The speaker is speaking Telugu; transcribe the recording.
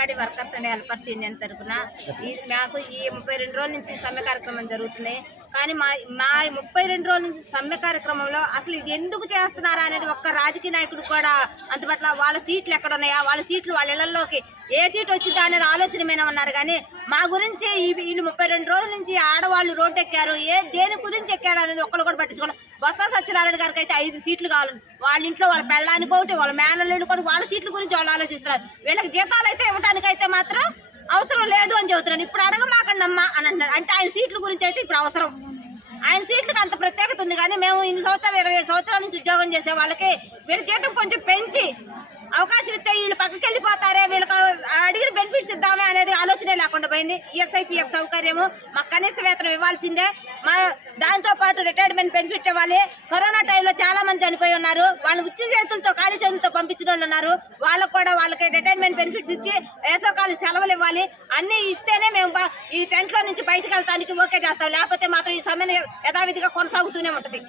Anganwadi workers and helpers union తరఫున ఈ మాకు ఈ ముప్పై రెండు రోజుల నుంచి సమ్మె కార్యక్రమం జరుగుతుంది. కానీ మా మా ముప్పై రెండు రోజుల నుంచి సమ్మె కార్యక్రమంలో అసలు ఇది ఎందుకు చేస్తున్నారా అనేది ఒక్క రాజకీయ నాయకుడు కూడా అందుబాటులో వాళ్ళ సీట్లు ఎక్కడ ఉన్నాయా వాళ్ళ సీట్లు వాళ్ళ ఇళ్ళలోకి ఏ సీట్ వచ్చిందా అనేది ఆలోచన మీద ఉన్నారు. కానీ మా గురించి వీళ్ళు ముప్పై రెండు రోజుల నుంచి ఆడవాళ్ళు రోడ్డు ఎక్కారు ఏ దేని గురించి ఎక్కారు అనేది ఒక్కరు కూడా పట్టించుకోవడం బొత్స సత్యనారాయణ గారికి అయితే ఐదు సీట్లు కావాలి. వాళ్ళ ఇంట్లో వాళ్ళ పెళ్ళానికి ఒకటి వాళ్ళ మేనల్లుడు ఒకటి వాళ్ళ సీట్ల గురించి వాళ్ళు ఆలోచిస్తున్నారు. వీళ్ళకి జీతాలు అయితే ఇవ్వడానికి అయితే మాత్రం అవసరం లేదు అని చెబుతున్నాను. ఇప్పుడు అడగమాకండి అమ్మా అని అంటున్నారు. అంటే ఆయన సీట్ల గురించి అయితే ఇప్పుడు అవసరం. ఆయన సీట్లకు అంత ప్రత్యేకత ఉంది కానీ మేము ఇన్ని సంవత్సరాలు ఇరవై సంవత్సరాల నుంచి ఉద్యోగం చేసే వాళ్ళకి వీళ్ళ జీతం కొంచెం పెంచి అవకాశం ఇస్తే వీళ్ళు పక్కకి వెళ్ళిపోతారే వీళ్ళకి అడిగిన బెనిఫిట్ లేకుండా పోయింది. ఈఎస్ఐపిఎఫ్ సౌకర్యము మాకు కనీస వేతనం ఇవ్వాల్సిందే. మా దాంతో పాటు రిటైర్మెంట్ బెనిఫిట్ ఇవ్వాలి. కరోనా టైంలో చాలా మంది చనిపోయి ఉన్నారు. వాళ్ళు ఉత్తి చేతులతో ఖాళీ చేతులతో పంపించిన వాళ్ళు ఉన్నారు. వాళ్ళకు కూడా వాళ్ళకి రిటైర్మెంట్ బెనిఫిట్స్ ఇచ్చి వేసవకాలం సెలవులు ఇవ్వాలి. అన్ని ఇస్తేనే మేము ఈ టెంట్లో నుంచి బయటకు వెళ్తానికి ఓకే చేస్తాం. లేకపోతే మాత్రం ఈ సమ్మెను యథావిధిగా కొనసాగుతూనే ఉంటది.